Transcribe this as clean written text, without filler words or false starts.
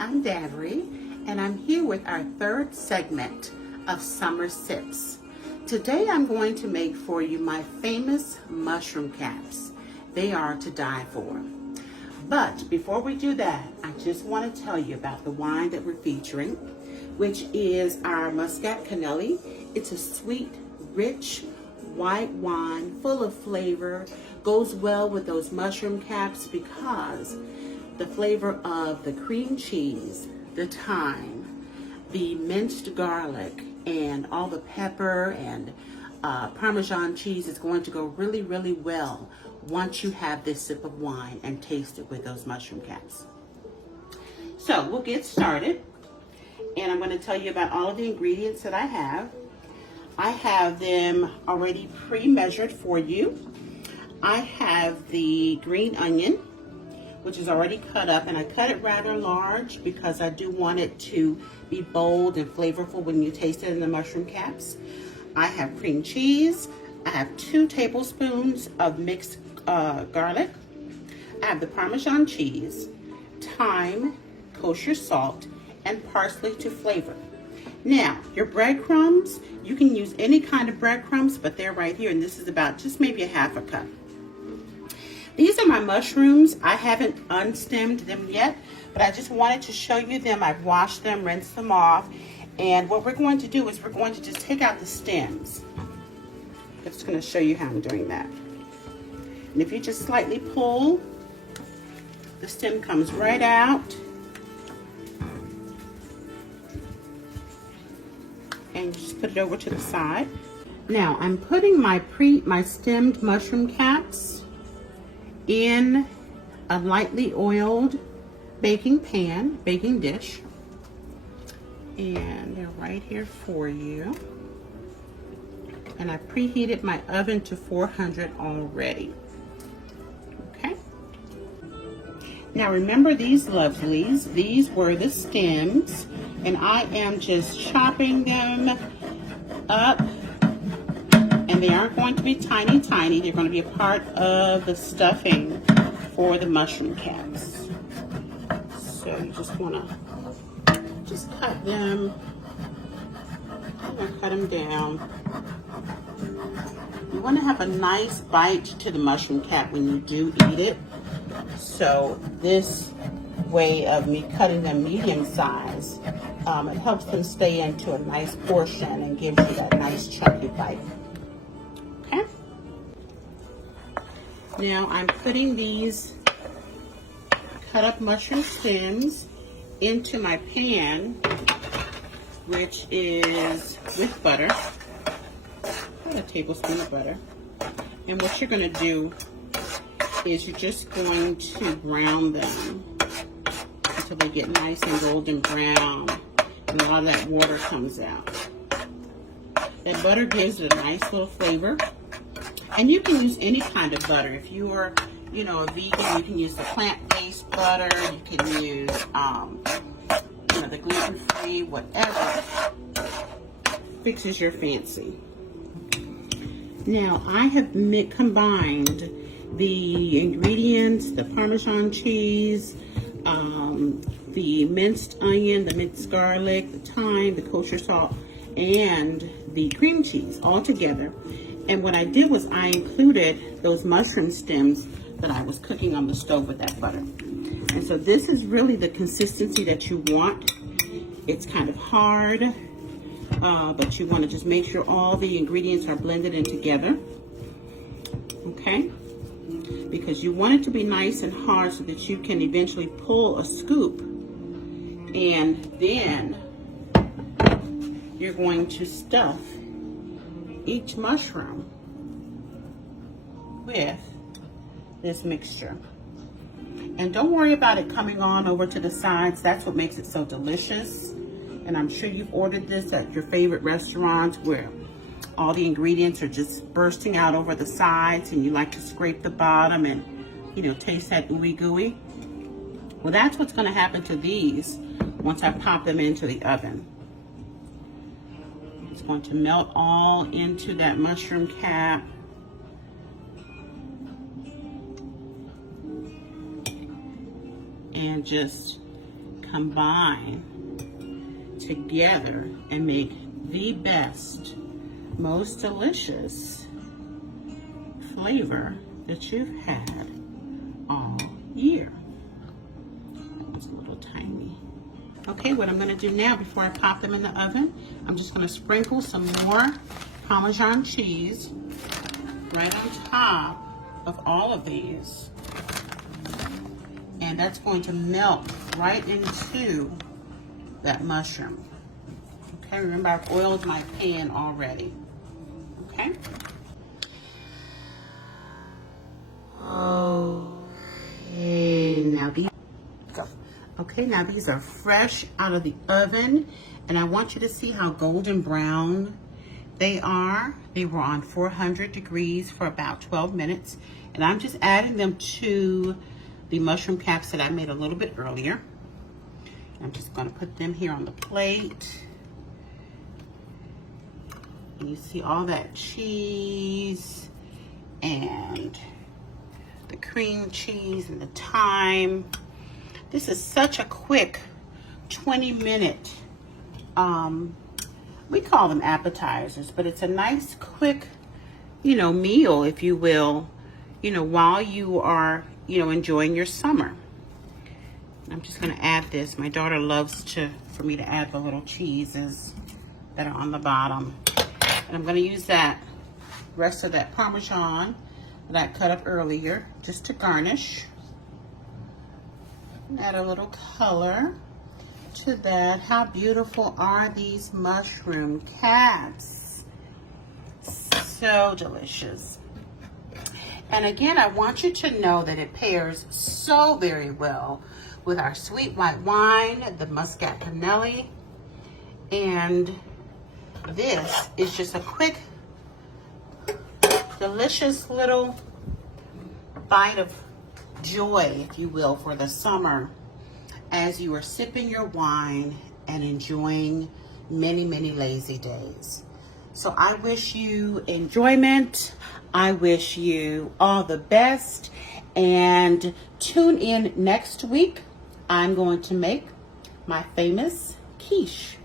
I'm Davry, and I'm here with our third segment of Summer Sips. Today I'm going to make for you my famous mushroom caps. They are to die for. But before we do that, I just want to tell you about the wine that we're featuring, which is our Muscat Canelli. It's a sweet, rich, white wine full of flavor, goes well with those mushroom caps because the flavor of the cream cheese, the thyme, the minced garlic, and all the pepper and Parmesan cheese is going to go really, really well once you have this sip of wine and taste it with those mushroom caps. So we'll get started, and I'm going to tell you about all of the ingredients that I have. I have them already pre-measured for you. I have the green onion, which is already cut up, and I cut it rather large because I do want it to be bold and flavorful when you taste it in the mushroom caps. I have cream cheese. I have 2 tablespoons of mixed garlic. I have the Parmesan cheese, thyme, kosher salt, and parsley to flavor. Now, your breadcrumbs, you can use any kind of breadcrumbs, but they're right here, and this is about just maybe a half a cup. These are my mushrooms. I haven't unstemmed them yet, but I just wanted to show you them. I've washed them, rinsed them off, and what we're going to do is we're going to just take out the stems. I'm just going to show you how I'm doing that. And if you just slightly pull, the stem comes right out. And just put it over to the side. Now I'm putting my stemmed mushroom caps in a lightly oiled baking dish, and they're right here for you. And I preheated my oven to 400 already. Okay. Now remember these lovelies, these were the stems, and I am just chopping them up. And they aren't going to be tiny. They're going to be a part of the stuffing for the mushroom caps. So you just want to just cut them. I'm going to cut them down. You want to have a nice bite to the mushroom cap when you do eat it. So this way of me cutting them medium size, it helps them stay into a nice portion and gives you that nice chunky bite. Okay. Now I'm putting these cut up mushroom stems into my pan, which is with butter, about a tablespoon of butter. And what you're going to do is you're just going to brown them until they get nice and golden brown and a lot of that water comes out. That butter gives it a nice little flavor. And you can use any kind of butter. If you are, a vegan, you can use the plant-based butter. You can use, the gluten-free, whatever fixes your fancy. Now, I have combined the ingredients, the Parmesan cheese, the minced onion, the minced garlic, the thyme, the kosher salt, and the cream cheese all together. And what I did was I included those mushroom stems that I was cooking on the stove with that butter. And so this is really the consistency that you want. It's kind of hard, but you want to just make sure all the ingredients are blended in together. Okay? Because you want it to be nice and hard so that you can eventually pull a scoop, and then you're going to stuff each mushroom with this mixture. And don't worry about it coming on over to the sides. That's what makes it so delicious. And I'm sure you've ordered this at your favorite restaurants where all the ingredients are just bursting out over the sides and you like to scrape the bottom and, taste that ooey gooey. Well, that's what's going to happen to these once I pop them into the oven. It's going to melt all into that mushroom cap. And just combine together and make the best, most delicious flavor that you've had all year. That one's a little tiny. Okay, what I'm gonna do now before I pop them in the oven, I'm just gonna sprinkle some more Parmesan cheese right on top of all of these. And that's going to melt right into that mushroom. Okay, remember I've oiled my pan already. Okay. Okay, now these go. Okay, now these are fresh out of the oven, and I want you to see how golden brown they are. They were on 400 degrees for about 12 minutes, and I'm just adding them to the mushroom caps that I made a little bit earlier. I'm just going to put them here on the plate. And you see all that cheese and the cream cheese and the thyme. This is such a quick 20-minute, we call them appetizers, but it's a nice quick, meal, if you will, while you are, enjoying your summer. I'm just gonna add this. My daughter loves for me to add the little cheeses that are on the bottom. And I'm gonna use that rest of that Parmesan that I cut up earlier just to garnish. And add a little color to that. How beautiful are these mushroom caps? So delicious. And again, I want you to know that it pairs so very well with our sweet white wine, the Muscat Canelli. And this is just a quick, delicious little bite of joy, if you will, for the summer as you are sipping your wine and enjoying many, many lazy days. So I wish you enjoyment. I wish you all the best, and tune in next week. I'm going to make my famous quiche.